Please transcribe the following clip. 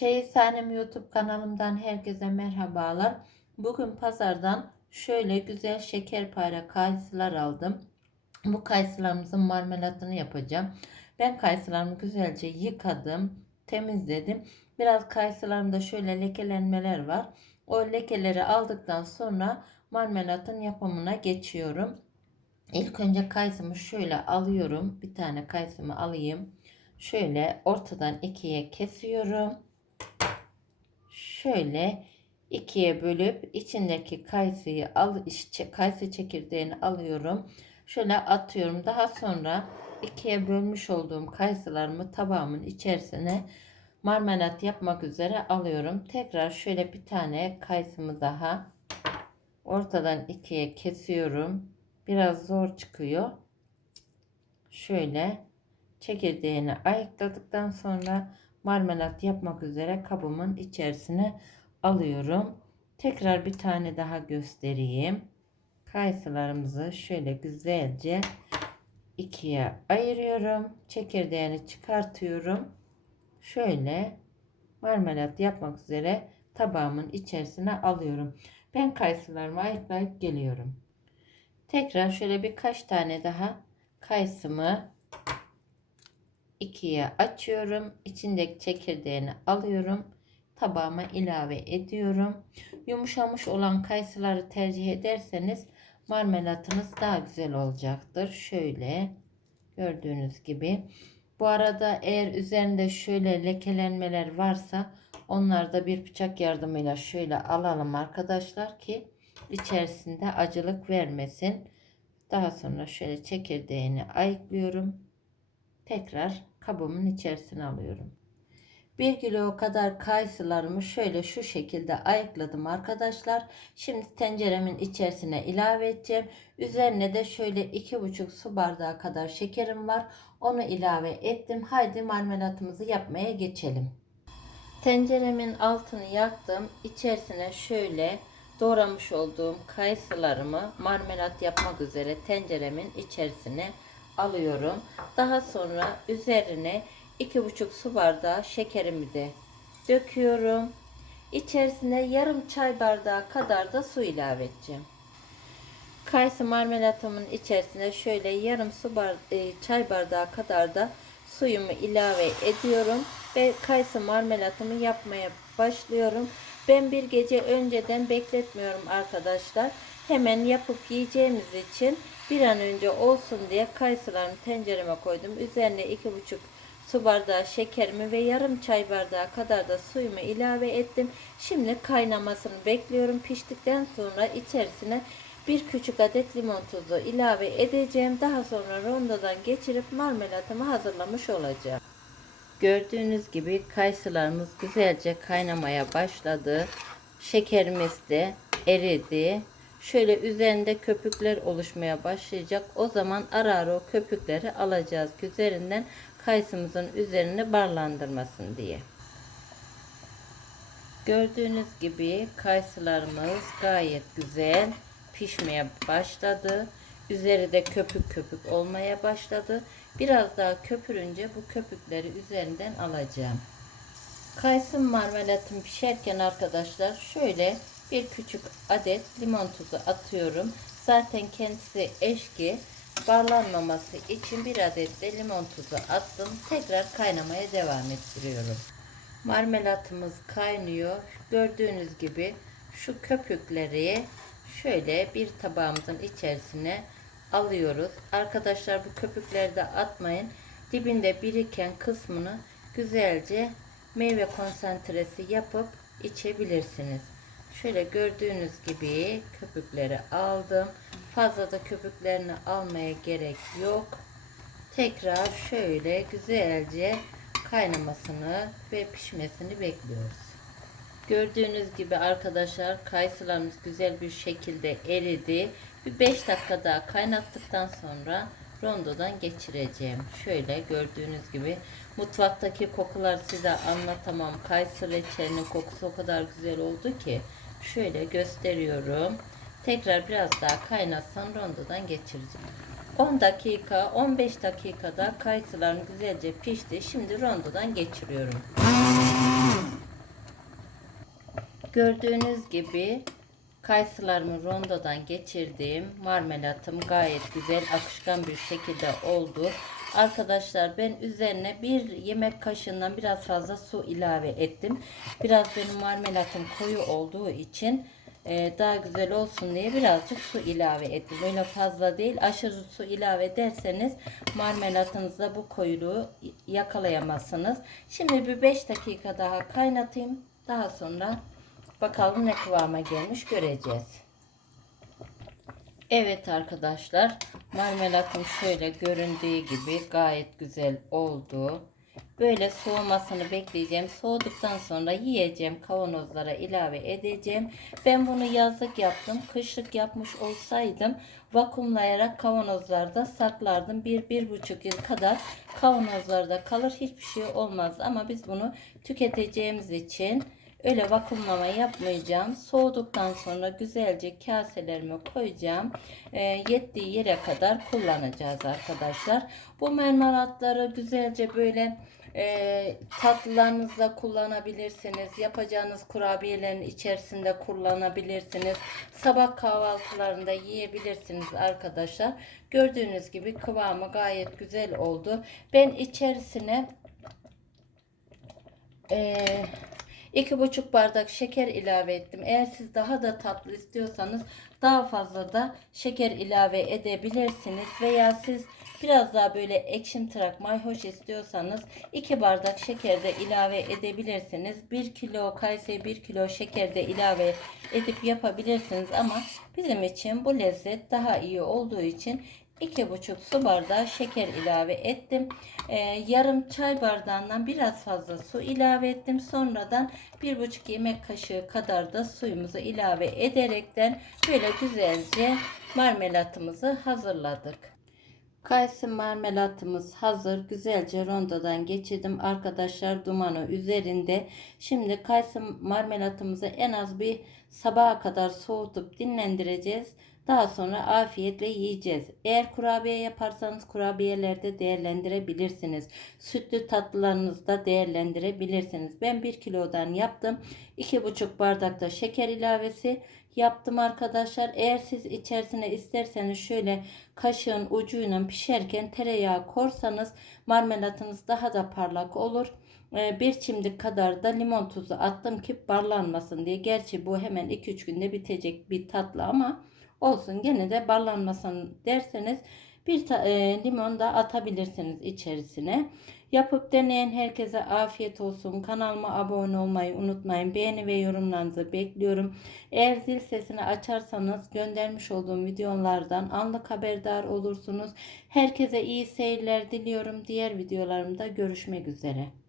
Çeyizhanem YouTube kanalımdan herkese merhabalar. Bugün pazardan şöyle güzel şekerpare kayısılar aldım. Bu kayısılarımızın marmelatını yapacağım. Ben kayısılarımı güzelce yıkadım, temizledim. Biraz kayısılarımda şöyle lekelenmeler var. O lekeleri aldıktan sonra marmelatın yapımına geçiyorum. İlk önce kayısımı şöyle alıyorum. Bir tane kayısımı alayım. Şöyle ortadan ikiye kesiyorum. Şöyle ikiye bölüp içindeki kayısıyı al, kayısı çekirdeğini alıyorum. Şöyle atıyorum. Daha sonra ikiye bölmüş olduğum kayısılarımı tabağımın içerisine marmelat yapmak üzere alıyorum. Tekrar şöyle bir tane kayısımı daha ortadan ikiye kesiyorum. Biraz zor çıkıyor. Şöyle çekirdeğini ayıkladıktan sonra marmelat yapmak üzere kabımın içerisine alıyorum. Tekrar bir tane daha göstereyim. Kayısılarımızı şöyle güzelce ikiye ayırıyorum. Çekirdeğini çıkartıyorum. Şöyle marmelat yapmak üzere tabağımın içerisine alıyorum. Ben kayısılarımı ayıklayıp geliyorum. Tekrar şöyle birkaç tane daha kayısımı ikiye açıyorum. İçindeki çekirdeğini alıyorum. Tabağıma ilave ediyorum. Yumuşamış olan kayısıları tercih ederseniz marmelatınız daha güzel olacaktır. Şöyle gördüğünüz gibi. Bu arada eğer üzerinde şöyle lekelenmeler varsa onları da bir bıçak yardımıyla şöyle alalım arkadaşlar ki içerisinde acılık vermesin. Daha sonra şöyle çekirdeğini ayıklıyorum. Tekrar kabımın içerisine alıyorum. 1 kilo kadar kayısılarımı şöyle şu şekilde ayıkladım arkadaşlar. Şimdi tenceremin içerisine ilave edeceğim. Üzerine de şöyle 2,5 su bardağı kadar şekerim var. Onu ilave ettim. Haydi marmelatımızı yapmaya geçelim. Tenceremin altını yaktım. İçerisine şöyle doğramış olduğum kayısılarımı marmelat yapmak üzere tenceremin içerisine alıyorum. Daha sonra üzerine 2,5 su bardağı şekerimi de döküyorum. İçerisine yarım çay bardağı kadar da su ilave edeceğim. Kayısı marmelatımın içerisine şöyle yarım su bar e, çay bardağı kadar da suyumu ilave ediyorum ve kayısı marmelatımı yapmaya başlıyorum. Ben bir gece önceden bekletmiyorum arkadaşlar. Hemen yapıp yiyeceğimiz için bir an önce olsun diye kayısılarımı tencereme koydum. Üzerine 2,5 su bardağı şekerimi ve yarım çay bardağı kadar da suyumu ilave ettim. Şimdi kaynamasını bekliyorum. Piştikten sonra içerisine bir küçük adet limon tuzu ilave edeceğim. Daha sonra rondodan geçirip marmelatımı hazırlamış olacağım. Gördüğünüz gibi kayısılarımız güzelce kaynamaya başladı. Şekerimiz de eridi. Şöyle üzerinde köpükler oluşmaya başlayacak. O zaman ara ara o köpükleri alacağız üzerinden kayısımızın üzerine barlandırmasın diye. Gördüğünüz gibi kayısılarımız gayet güzel pişmeye başladı. Üzeri de köpük köpük olmaya başladı. Biraz daha köpürünce bu köpükleri üzerinden alacağım. Kayısı marmelatım pişerken arkadaşlar şöyle bir küçük adet limon tuzu atıyorum. Zaten kendisi eşki barlanmaması için bir adet de limon tuzu attım. Tekrar kaynamaya devam ettiriyorum. Marmelatımız kaynıyor. Gördüğünüz gibi şu köpükleri şöyle bir tabağımızın içerisine alıyoruz. Arkadaşlar bu köpükleri de atmayın. Dibinde biriken kısmını güzelce meyve konsantresi yapıp içebilirsiniz. Şöyle gördüğünüz gibi köpükleri aldım. Fazla da köpüklerini almaya gerek yok. Tekrar şöyle güzelce kaynamasını ve pişmesini bekliyoruz. Gördüğünüz gibi arkadaşlar kayısılarımız güzel bir şekilde eridi. Bir 5 dakika daha kaynattıktan sonra rondodan geçireceğim. Şöyle gördüğünüz gibi mutfaktaki kokular size anlatamam. Kayısı reçelinin kokusu o kadar güzel oldu ki. Şöyle gösteriyorum. Tekrar biraz daha kaynatsam rondodan geçireceğim. 10 dakika 15 dakikada kayısılarım güzelce pişti. Şimdi rondodan geçiriyorum. Gördüğünüz gibi kayısılarımı rondodan geçirdim. Marmelatım gayet güzel akışkan bir şekilde oldu. Arkadaşlar ben üzerine bir yemek kaşığından biraz fazla su ilave ettim. Biraz benim marmelatım koyu olduğu için e, daha güzel olsun diye birazcık su ilave ettim. Öyle fazla değil. Aşırı su ilave ederseniz marmelatınızda bu koyuluğu yakalayamazsınız. Şimdi bir 5 dakika daha kaynatayım. Daha sonra bakalım ne kıvama gelmiş göreceğiz. Evet arkadaşlar marmelatım şöyle göründüğü gibi gayet güzel oldu. Böyle soğumasını bekleyeceğim. Soğuduktan sonra yiyeceğim. Kavanozlara ilave edeceğim. Ben bunu yazlık yaptım. Kışlık yapmış olsaydım vakumlayarak kavanozlarda saklardım. Bir, bir buçuk yıl kadar kavanozlarda kalır. Hiçbir şey olmaz. Ama biz bunu tüketeceğimiz için öyle vakumlama yapmayacağım. Soğuduktan sonra güzelce kaselerime koyacağım. E, yettiği yere kadar kullanacağız arkadaşlar. Bu mermelatları güzelce böyle e, tatlılarınızda kullanabilirsiniz. Yapacağınız kurabiyelerin içerisinde kullanabilirsiniz. Sabah kahvaltılarında yiyebilirsiniz arkadaşlar. Gördüğünüz gibi kıvamı gayet güzel oldu. Ben içerisine eee iki buçuk bardak şeker ilave ettim. Eğer siz daha da tatlı istiyorsanız daha fazla da şeker ilave edebilirsiniz. Veya siz biraz daha böyle ekşimtırak mayhoş istiyorsanız 2 bardak şeker de ilave edebilirsiniz. 1 kilo kayısı 1 kilo şeker de ilave edip yapabilirsiniz. Ama bizim için bu lezzet daha iyi olduğu için 2,5 su bardağı şeker ilave ettim. Ee, yarım çay bardağından biraz fazla su ilave ettim. Sonradan 1,5 yemek kaşığı kadar da suyumuzu ilave ederekten böyle güzelce marmelatımızı hazırladık. Kayısı marmelatımız hazır. Güzelce rondodan geçirdim. Arkadaşlar dumanı üzerinde. Şimdi kayısı marmelatımızı en az bir sabaha kadar soğutup dinlendireceğiz. Daha sonra afiyetle yiyeceğiz. Eğer kurabiye yaparsanız kurabiyelerde değerlendirebilirsiniz. Sütlü tatlılarınızda değerlendirebilirsiniz. Ben 1 kilodan yaptım. 2,5 bardakta şeker ilavesi yaptım arkadaşlar. Eğer siz içerisine isterseniz şöyle kaşığın ucuyla pişerken tereyağı korsanız marmelatınız daha da parlak olur. Ee, bir çimdik kadar da limon tuzu attım ki barlanmasın diye. Gerçi bu hemen 2-3 günde bitecek bir tatlı ama olsun gene de barlanmasın derseniz bir e, limon da atabilirsiniz içerisine. Yapıp deneyen herkese afiyet olsun. Kanalıma abone olmayı unutmayın. Beğeni ve yorumlarınızı bekliyorum. Eğer zil sesini açarsanız göndermiş olduğum videolardan anlık haberdar olursunuz. Herkese iyi seyirler diliyorum. Diğer videolarımda görüşmek üzere.